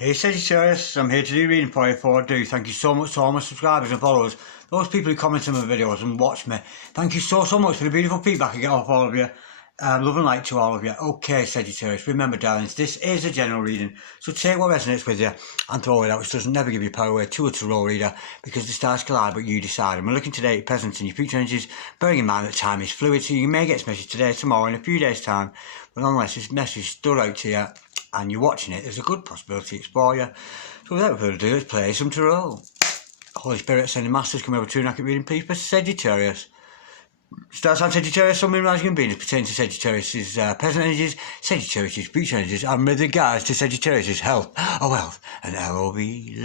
Hey Sagittarius, I'm here to do reading for you. Before I do, thank you so much to all my subscribers and followers, those people who comment on my videos and watch me. Thank you so much for the beautiful feedback I get off all of you. Love and light to all of you. Okay Sagittarius, remember darlings, this is a general reading, so take what resonates with you and throw it out, which doesn't never give you power away to a tarot reader, because the stars collide but you decide. And we're looking today at present and your future energies, bearing in mind that time is fluid, so you may get this message today, tomorrow, in a few days time, but unless this message stood out to you and you're watching it, there's a good possibility it's for you. So without further ado, let's play some tarot. Holy Spirit, sending masters, come over to an accurate reading please for Sagittarius. Star sign Sagittarius, Sun, Moon, Rising and Venus pertain to Sagittarius' present energies, Sagittarius' future energies, and with regards to Sagittarius' health, wealth, and LOV,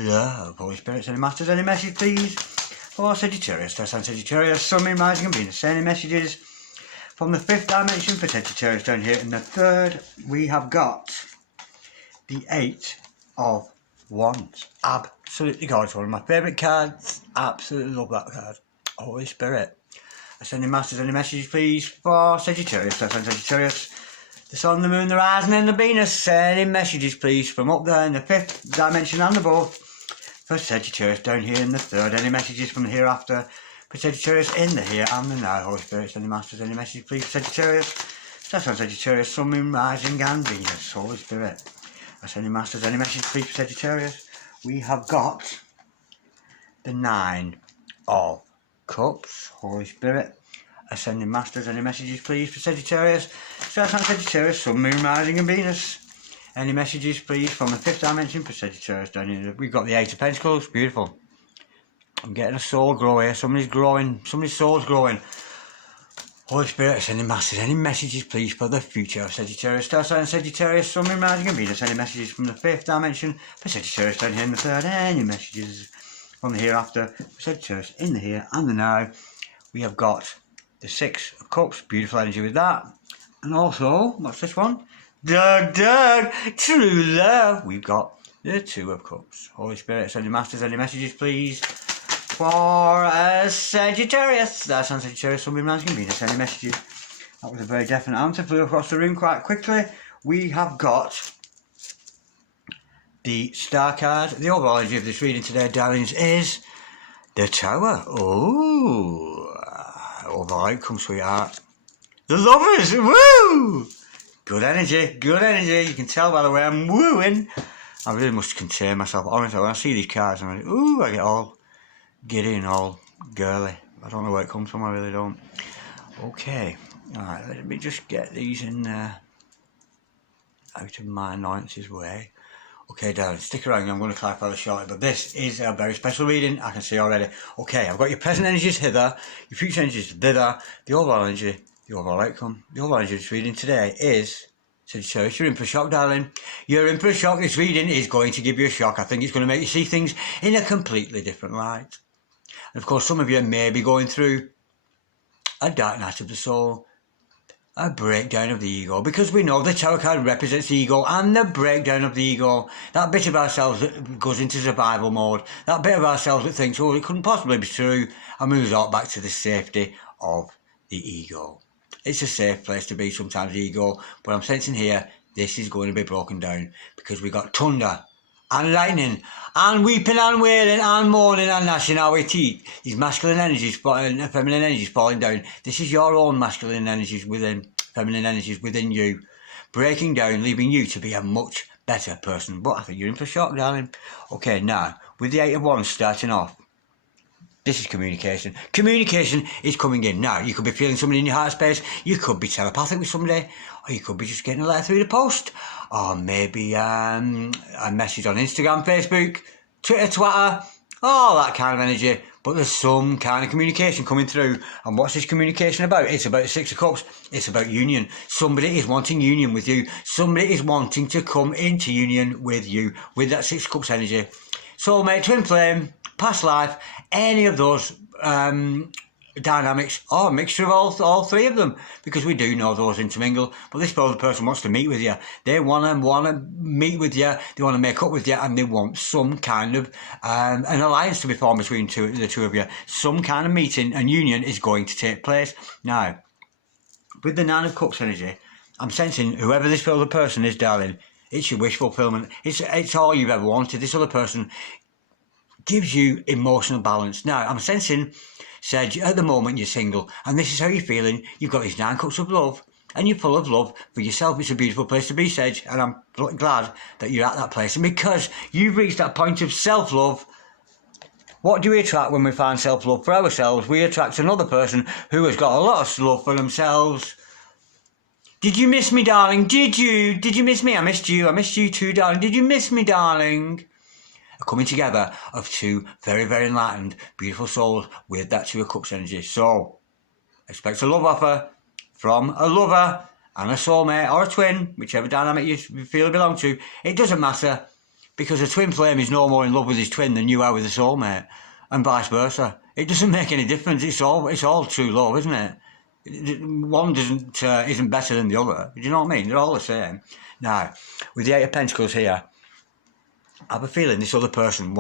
love. Holy Spirit, sending masters, any message please for Sagittarius. Star sign Sagittarius, Sun, Moon, Rising and Venus, sending messages from the fifth dimension for Sagittarius. Down here in the third, we have got the Eight of Wands. Absolutely gorgeous. One of my favourite cards. Absolutely love that card. Holy Spirit. Sending masters any messages please for Sagittarius. That's Sagittarius. The Sun, the Moon, the Rising and the Venus. Sending messages please from up there in the fifth dimension and above for Sagittarius. Down here in the third. Any messages from the hereafter for Sagittarius in the here and the now. Holy Spirit, sending masters any messages please for Sagittarius. That's Sagittarius. Sun, Moon, Rising and Venus. Holy Spirit. Sending masters any message please for Sagittarius. We have got the Nine of Cups. Holy Spirit. Ascending masters any messages please for Sagittarius. Stars on Sagittarius, Sun, Moon, Rising and Venus. Any messages please from the fifth dimension for Sagittarius. Down here we've got the Eight of Pentacles. Beautiful. I'm getting a soul grow here. Somebody's growing. Somebody's soul's growing. Holy Spirit, sending masters any messages please for the future of Sagittarius. Star sign Sagittarius, Sun, Moon, Rising and Venus. Any messages from the fifth dimension for Sagittarius. Down here in the third. Any messages from the hereafter for Sagittarius in the here and the now. We have got the Six of Cups. Beautiful energy with that. And also, what's this one? Doug, true love. We've got the Two of Cups. Holy Spirit, sending masters any messages please for Sagittarius. That's on Sagittarius, Sun, Moon, Rising and Venus. Any messages? That was a very definite answer. Flew across the room quite quickly. We have got the Star card. The overall energy of this reading today, darlings, is the Tower. Oh, overall outcome, sweetheart. The Lovers. Woo! Good energy. Good energy. You can tell by the way I'm wooing. I really must contain myself. Honestly, when I see these cards, I'm like, ooh, I get all giddy and all girly. I don't know where it comes from, I really don't. Okay, alright, let me just get these in out of my annoyance's way. Okay, darling, stick around, I'm going to clarify this shortly, but this is a very special reading, I can see already. Okay, I've got your present energies hither, your future energies thither, the overall energy, the overall outcome. The overall energy of this reading today is Sagittarius. You're in for a shock, darling. You're in for a shock. This reading is going to give you a shock. I think it's going to make you see things in a completely different light. And of course, some of you may be going through a dark night of the soul, a breakdown of the ego, because we know the Tower card represents the ego and the breakdown of the ego. That bit of ourselves that goes into survival mode, that bit of ourselves that thinks, oh, it couldn't possibly be true, and moves right back to the safety of the ego. It's a safe place to be sometimes, the ego, but I'm sensing here, this is going to be broken down, because we got thunder and lightning, and weeping and wailing and mourning and gnashing our teeth. These masculine energies and feminine energies falling down. This is your own masculine energies within, feminine energies within you, breaking down, leaving you to be a much better person. But I think you're in for shock, darling. Okay, now, with the Eight of Wands starting off, this is communication. Communication is coming in. Now, you could be feeling somebody in your heart space. You could be telepathic with somebody. Or you could be just getting a letter through the post. Or maybe a message on Instagram, Facebook, Twitter, Twitter. All that kind of energy. But there's some kind of communication coming through. And what's this communication about? It's about the Six of Cups. It's about union. Somebody is wanting union with you. Somebody is wanting to come into union with you. With that Six of Cups energy. Soulmate, twin flame, past life, any of those dynamics, or a mixture of all three of them, because we do know those intermingle. But this other person wants to meet with you. They want to meet with you. They want to make up with you, and they want some kind of an alliance to be formed between the two of you. Some kind of meeting and union is going to take place. Now, with the Nine of Cups energy, I'm sensing whoever this other person is, darling, It's your wish fulfillment. It's all you've ever wanted. This other person gives you emotional balance. Now, I'm sensing, Sag, at the moment you're single, and this is how you're feeling. You've got these 9 cups of love, and you're full of love for yourself. It's a beautiful place to be, Sag, and I'm glad that you're at that place. And because you've reached that point of self-love, what do we attract when we find self-love for ourselves? We attract another person who has got a lot of love for themselves. Did you miss me, darling? Did you? Did you miss me? I missed you. I missed you too, darling. Did you miss me, darling? A coming together of 2 very, very enlightened, beautiful souls with that 2 of Cups energy. So, expect a love offer from a lover and a soulmate or a twin, whichever dynamic you feel you belong to. It doesn't matter, because a twin flame is no more in love with his twin than you are with a soulmate, and vice versa. It doesn't make any difference. It's all true love, isn't it? One isn't better than the other. Do you know what I mean? They're all the same. Now, with the 8 of Pentacles here, I have a feeling this other person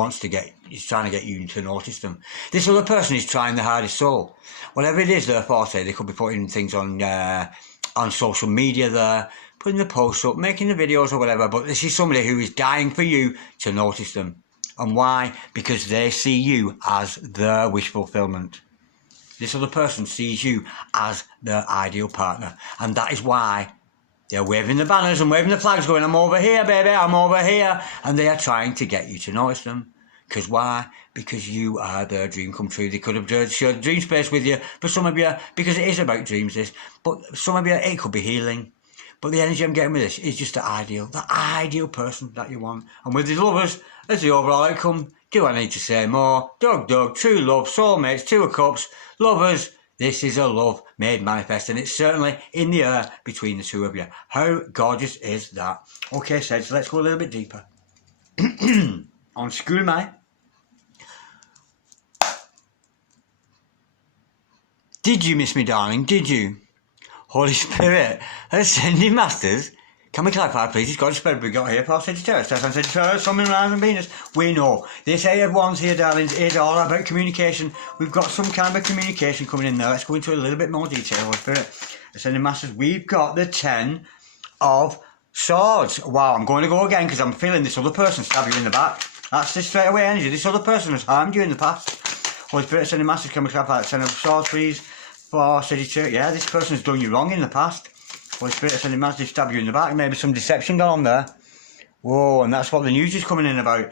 is trying to get you to notice them. This other person is trying the hardest soul. Whatever it is their forte, they could be putting things on social media there, putting the posts up, making the videos or whatever, but this is somebody who is dying for you to notice them. And why? Because they see you as their wish fulfillment. This other person sees you as their ideal partner, and that is why they're waving the banners and waving the flags going, I'm over here, baby, I'm over here. And they are trying to get you to notice them. Because why? Because you are their dream come true. They could have shared dream space with you. For some of you, because it is about dreams, this. But some of you, it could be healing. But the energy I'm getting with this is just the ideal person that you want. And with these lovers, as the overall outcome, do I need to say more? Dug, true love, soulmates, 2 of Cups, lovers. This is a love made manifest, and it's certainly in the air between the 2 of you. How gorgeous is that? Okay, so let's go a little bit deeper. On School Mai. Did you miss me, darling? Did you? Holy Spirit, Ascending Masters. Can we clarify, please? It's got a spread we got here for Sagittarius. Sagittarius, Sun, Moon, Rise and Venus. We know. This 8 of Wands here, darlings, is all about communication. We've got some kind of communication coming in there. Let's go into a little bit more detail. Holy Spirit, Ascending Masters. We've got the 10 of Swords. Wow, I'm going to go again because I'm feeling this other person stab you in the back. That's the straight away energy. This other person has harmed you in the past. Holy Spirit, Ascending Masters, can we clarify that 10 of Swords, please? For Sagittarius. Yeah, this person's done you wrong in the past. Holy Spirit, Ascending Masters, stab you in the back. Maybe some deception going on there. Whoa, and that's what the news is coming in about.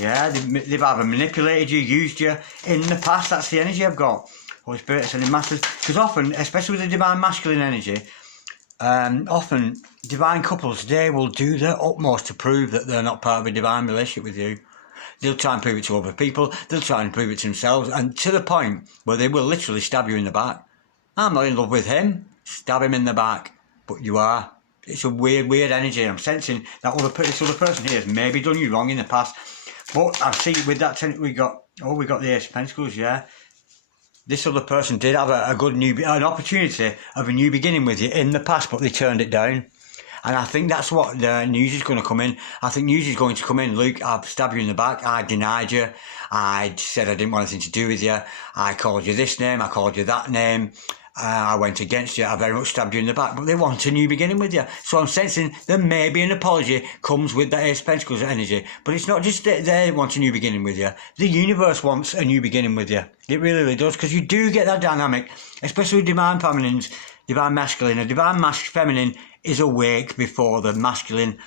Yeah, they've either manipulated you, used you in the past. That's the energy I've got. Holy Spirit, Ascending Masters. Because often, especially with the divine masculine energy, often divine couples, they will do their utmost to prove that they're not part of a divine relationship with you. They'll try and prove it to other people. They'll try and prove it to themselves. And to the point where they will literally stab you in the back. I'm not in love with him. Stab him in the back. But you are. It's a weird energy. I'm sensing that this other person here has maybe done you wrong in the past. But I see with that, we got the Ace of Pentacles, yeah. This other person did have an opportunity of a new beginning with you in the past, but they turned it down. And I think that's what the news is going to come in. I think news is going to come in. Luke, I've stabbed you in the back. I denied you. I said I didn't want anything to do with you. I called you this name. I called you that name. I went against you. I very much stabbed you in the back. But they want a new beginning with you. So I'm sensing there may be an apology comes with that Ace of Pentacles energy. But it's not just that they want a new beginning with you. The universe wants a new beginning with you. It really, really does. Because you do get that dynamic, especially with divine feminines, divine masculine. A divine feminine is awake before the masculine.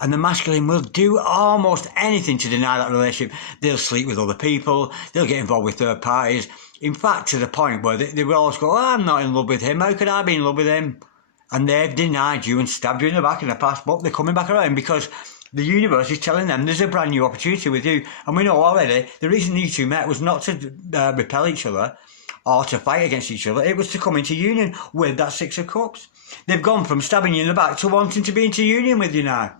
And the masculine will do almost anything to deny that relationship. They'll sleep with other people. They'll get involved with third parties. In fact, to the point where they will always go, oh, I'm not in love with him. How could I be in love with him? And they've denied you and stabbed you in the back in the past. But they're coming back around because the universe is telling them there's a brand new opportunity with you. And we know already the reason you two met was not to repel each other or to fight against each other. It was to come into union with that 6 of Cups. They've gone from stabbing you in the back to wanting to be into union with you now.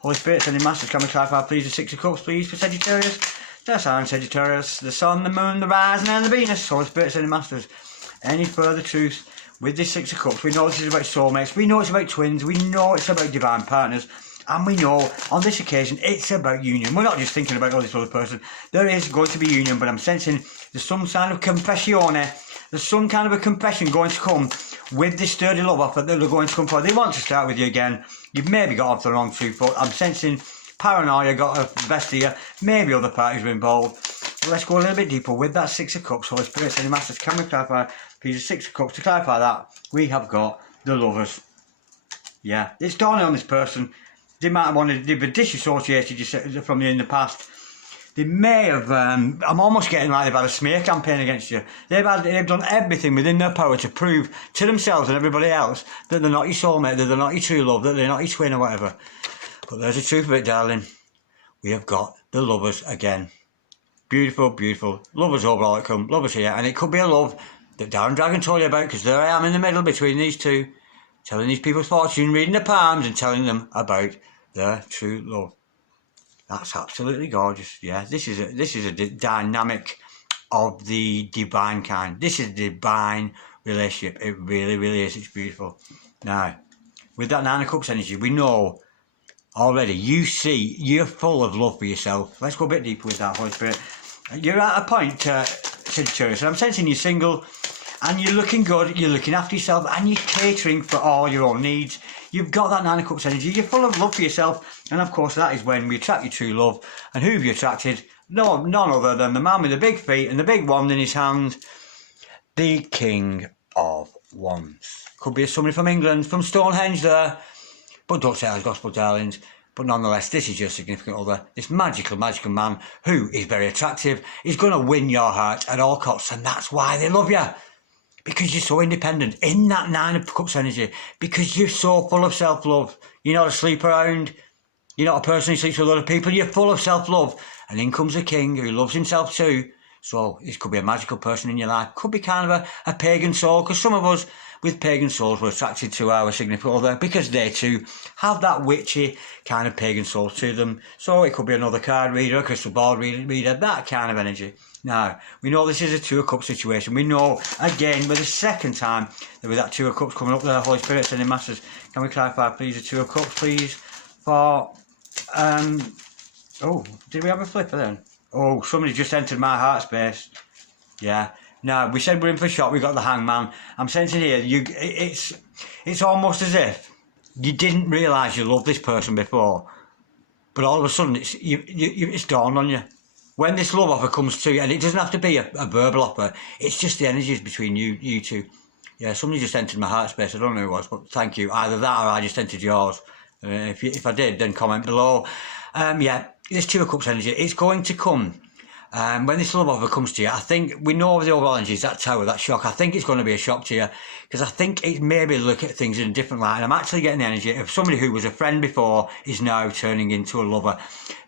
Holy Spirit, sending Masters, can we clarify please the 6 of Cups, please, for Sagittarius? That's our Sagittarius, the Sun, the Moon, the Rising and the Venus. Holy Spirit, sending Masters. Any further truth with this 6 of Cups? We know this is about soulmates. We know it's about twins. We know it's about divine partners. And we know on this occasion it's about union. We're not just thinking about this other person. There is going to be union, but I'm sensing there's some kind of confessione. There's some kind of a confession going to come with this sturdy love offer that they're going to come for. They want to start with you again. You've maybe got off the wrong 2 foot. I'm sensing paranoia got a best of you. Maybe other parties are involved. But let's go a little bit deeper with that 6 of Cups. Holy Spirit, any masters, can we clarify, please, 6 of Cups? To clarify that, we have got the Lovers. Yeah, it's dawning on this person. They might have wanted to be disassociated you from you in the past. They may have, I'm almost getting like they've had a smear campaign against you. They've done everything within their power to prove to themselves and everybody else that they're not your soulmate, that they're not your true love, that they're not your twin or whatever. But there's the truth of it, darling. We have got the Lovers again. Beautiful, beautiful. Lovers overall it comes. Lovers here. And it could be a love that Darren Dragon told you about, because there I am in the middle between these two, telling these people's fortune, reading their palms and telling them about their true love. That's absolutely gorgeous. Yeah, this is a dynamic of the divine kind. This is a divine relationship. It really, really is. It's beautiful. Now, with that 9 of Cups energy, we know already, you're full of love for yourself. Let's go a bit deeper with that, Holy Spirit. You're at a point, Sagittarius, and I'm sensing you're single, and you're looking good, you're looking after yourself, and you're catering for all your own needs. You've got that 9 of Cups energy, you're full of love for yourself, and of course that is when we attract your true love. And who have you attracted? No, none other than the man with the big feet and the big wand in his hand, the King of Wands. Could be somebody from England, from Stonehenge there, but don't say it as gospel, darlings. But nonetheless, this is your significant other, this magical, magical man who is very attractive. He's going to win your heart at all costs, and that's why they love you. Because you're so independent in that 9 of Cups energy. Because you're so full of self-love. You're not a sleep around. You're not a person who sleeps with other people. You're full of self-love. And in comes a king who loves himself too. So this could be a magical person in your life. Could be kind of a pagan soul. Because some of us with pagan souls were attracted to our significant other. Because they too have that witchy kind of pagan soul to them. So it could be another card reader, a crystal ball reader, that kind of energy. Now, we know this is a 2 of Cups situation. We know, again, with the second time, that with that 2 of Cups coming up there, Holy Spirit sending masters, can we clarify, please, the 2 of Cups, please, for, oh, did we have a flipper then? Oh, somebody just entered my heart space. Yeah. Now, we said we're in for a shot, we got the Hangman. I'm sensing here, it's almost as if you didn't realise you loved this person before, but all of a sudden, it's dawned on you. When this love offer comes to you, and it doesn't have to be a verbal offer, it's just the energies between you two. Yeah, somebody just entered my heart space. I don't know who it was, but thank you. Either that or I just entered yours. If I did, then comment below. Yeah, this 2 of Cups energy, it's going to come. When this love offer comes to you, I think we know the overall energy is that tower, that shock. I think it's going to be a shock to you, because I think it maybe look at things in a different light. And I'm actually getting the energy of somebody who was a friend before is now turning into a lover,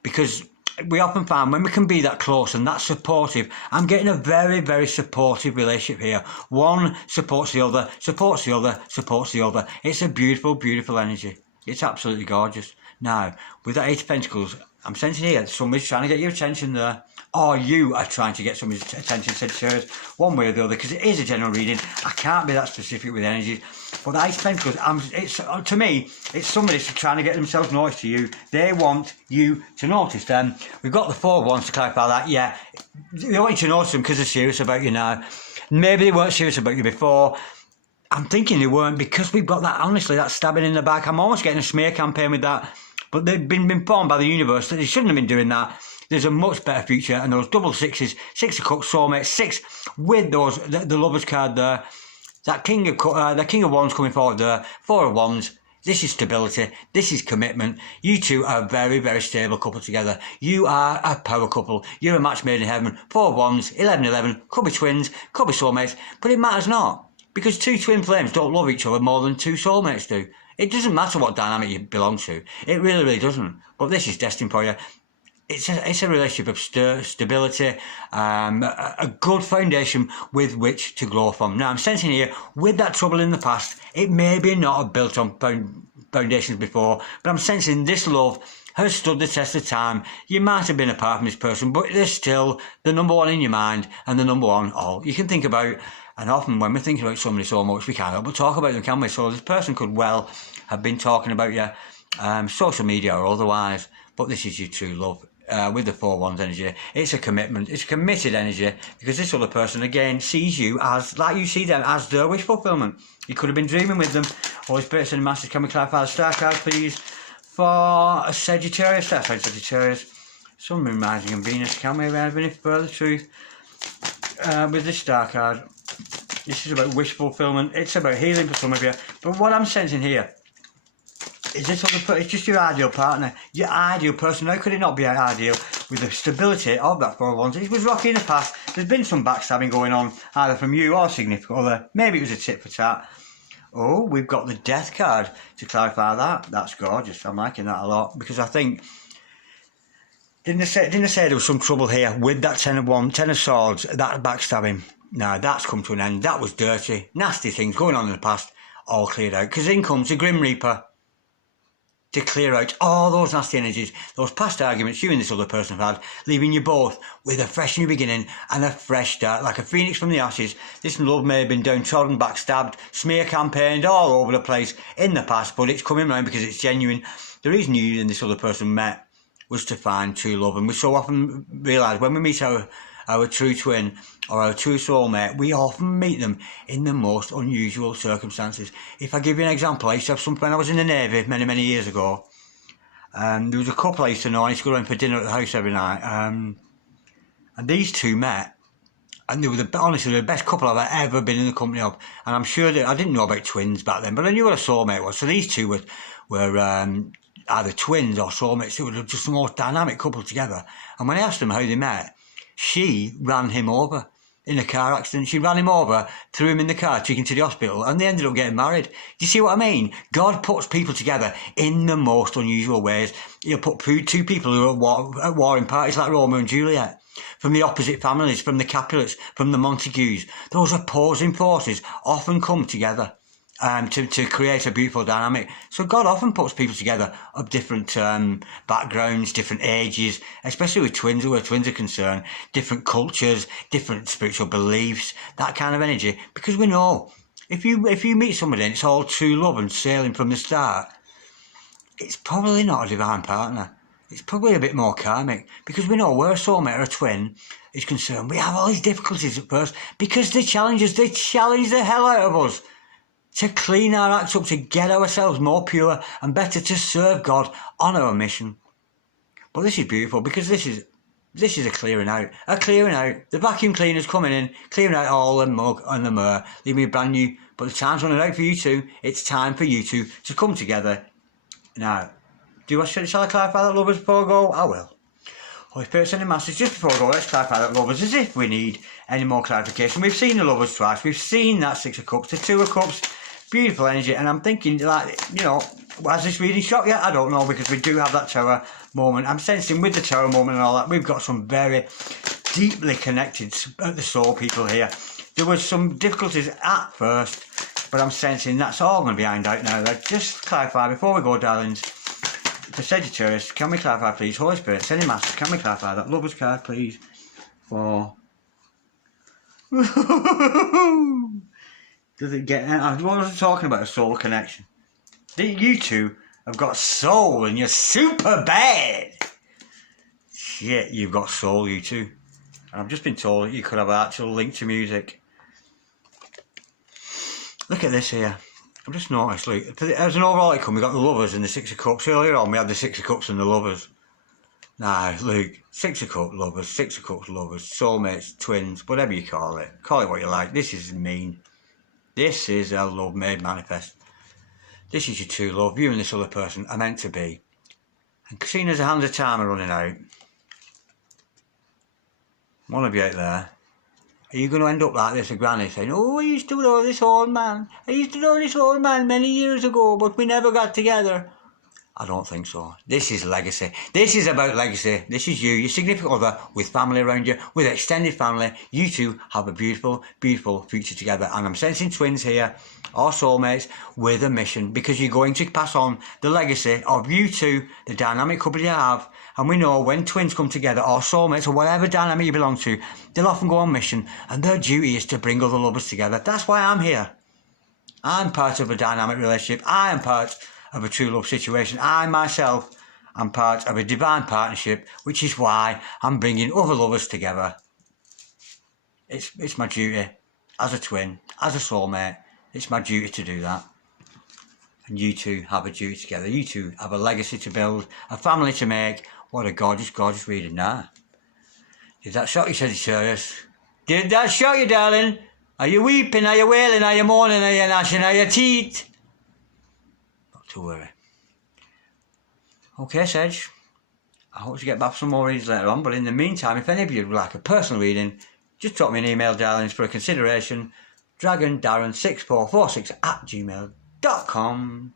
because we often find when we can be that close and that supportive, I'm getting a very, very supportive relationship here. One supports the other, supports the other, supports the other. It's a beautiful, beautiful energy. It's absolutely gorgeous. Now, with that 8 of Pentacles, I'm sensing here somebody's trying to get your attention there. Or you are trying to get somebody's attention, Sagittarius, one way or the other, because it is a general reading. I can't be that specific with energies. But the 8 of Pentacles, to me, it's somebody trying to get themselves noticed to you. They want you to notice them. We've got the 4 of Wands to clarify that. Yeah, they want you to notice them because they're serious about you now. Maybe they weren't serious about you before. I'm thinking they weren't, because we've got that, honestly, that stabbing in the back. I'm almost getting a smear campaign with that. But they've been informed by the universe that they shouldn't have been doing that. There's a much better future, and those double sixes, 6 of Cups, soulmate, 6 with those the Lovers card there. That King of Wands coming forward there, 4 of Wands. This is stability. This is commitment. You two are a very, very stable couple together. You are a power couple. You're a match made in heaven. 4 of Wands, 11-11. Could be twins, could be soulmates, but it matters not, because 2 twin flames don't love each other more than 2 soulmates do. It doesn't matter what dynamic you belong to. It really, really doesn't. But this is destined for you. It's a relationship of stability, a good foundation with which to grow from. Now, I'm sensing here, with that trouble in the past, it may be not have built on foundations before, but I'm sensing this love has stood the test of time. You might have been apart from this person, but they're still the number one in your mind, and the number one all you can think about. And often when we're thinking about somebody so much, we can't help but talk about them, can we? So this person could well have been talking about you, social media or otherwise, but this is your true love. with the 4-1's energy. It's a commitment. It's a committed energy because this other person, again, sees you as, like you see them, as their wish fulfillment. You could have been dreaming with them. Holy Spirit, Sending Masters, can we clarify the star card, please? For a Sagittarius, that's right, Sagittarius. Sun, Moon, Rising and Venus. Can we have any further truth with this star card? This is about wish fulfillment. It's about healing for some of you. But what I'm sensing here is this other, it's just your ideal partner, your ideal person. How could it not be ideal with the stability of that 4-1? It was rocky in the past. There's been some backstabbing going on, either from you or significant other. Maybe it was a tit for tat. Oh, we've got the Death card to clarify that. That's gorgeous. I'm liking that a lot because I think, didn't I say there was some trouble here with that 10 of Swords, that backstabbing? No, that's come to an end. That was dirty, nasty things going on in the past, all cleared out. Because in comes the Grim Reaper to clear out all those nasty energies, those past arguments you and this other person have had, leaving you both with a fresh new beginning and a fresh start, like a phoenix from the ashes. This love may have been downtrodden, backstabbed, smear campaigned all over the place in the past, but it's coming round because it's genuine. The reason you and this other person met was to find true love, and we so often realise when we meet our true twin or our true soulmate, we often meet them in the most unusual circumstances. If I give you an example, I used to have some, when I was in the Navy many years ago, there was a couple I used to know, I used to go around for dinner at the house every night, and these two met, and they were honestly the best couple I've ever been in the company of. And I'm sure that I didn't know about twins back then, but I knew what a soulmate was. So these two were either twins or soulmates. They were just the most dynamic couple together. And when I asked them how they met, she ran him over in a car accident. She ran him over, threw him in the car, took him to the hospital, and they ended up getting married. Do you see what I mean? God puts people together in the most unusual ways. He'll put two people who are at war in parties, like Romeo and Juliet, from the opposite families, from the Capulets, from the Montagues. Those opposing forces often come together to create a beautiful dynamic. So God often puts people together of different backgrounds, different ages, especially with twins, where twins are concerned, different cultures, different spiritual beliefs, that kind of energy. Because we know, if you meet somebody and it's all true love and sailing from the start, it's probably not a divine partner. It's probably a bit more karmic, because we know where a soulmate or a twin is concerned, we have all these difficulties at first because they challenge the hell out of us to clean our acts up, to get ourselves more pure and better, to serve God on our mission. But this is beautiful, because this is a clearing out. The vacuum cleaner's coming in, clearing out all the mug and the myrrh, leaving me brand new. But the time's running out for you two. It's time for you two to come together. Now, shall I clarify that, lovers, before I go? I will. Holy Spirit, Sending Masters, just before I go, let's clarify that, lovers, as if we need any more clarification. We've seen the lovers twice. We've seen that 6 of Cups, the 2 of Cups. Beautiful energy, and I'm thinking, like, you know, has this reading shot yet? I don't know, because we do have that Tower moment. I'm sensing with the Tower moment and all that, we've got some very deeply connected at the soul people here. There was some difficulties at first, but I'm sensing that's all going to be ironed out now. Just clarify before we go, darlings. For Sagittarius, can we clarify, please? Holy Spirit, Sending Masters, can we clarify that lovers card, please? For does it get? I wasn't talking about a soul connection. You two have got soul, and you're super bad. Shit, you've got soul, you two. And I've just been told that you could have an actual link to music. Look at this here. I've just noticed, look, as an overall outcome, we got the lovers and the 6 of Cups. Earlier on, we had the 6 of Cups and the lovers. Nah, look, 6 of Cups, lovers, 6 of Cups, lovers, soulmates, twins, whatever you call it. Call it what you like. This is mean. This is a love made manifest. This is your true love. You and this other person are meant to be. And seeing as the hands of time are running out, one of you out there, are you going to end up like this, a granny saying, oh, I used to know this old man. I used to know this old man many years ago, but we never got together. I don't think so. This is legacy. This is about legacy. This is you, your significant other, with family around you, with extended family. You two have a beautiful, beautiful future together. And I'm sensing twins here, or soulmates, with a mission, because you're going to pass on the legacy of you two, the dynamic couple you have. And we know when twins come together, or soulmates, or whatever dynamic you belong to, they'll often go on mission, and their duty is to bring other lovers together. That's why I'm here. I'm part of a dynamic relationship. I am part of a true love situation. I myself I'm part of a divine partnership, which is why I'm bringing other lovers together. It's my duty, as a twin, as a soulmate, it's my duty to do that. And you two have a duty together. You two have a legacy to build, a family to make. What a gorgeous, gorgeous reading now. Did that shock you, Sagittarius? Did that shock you, darling? Are you weeping? Are you wailing? Are you mourning? Are you gnashing? Are you teeth? Not to worry. Okay, Sage. I hope to get back some more readings later on, but in the meantime, if any of you would like a personal reading, just drop me an email, darlings, for a consideration. DragonDarren6446 @gmail.com.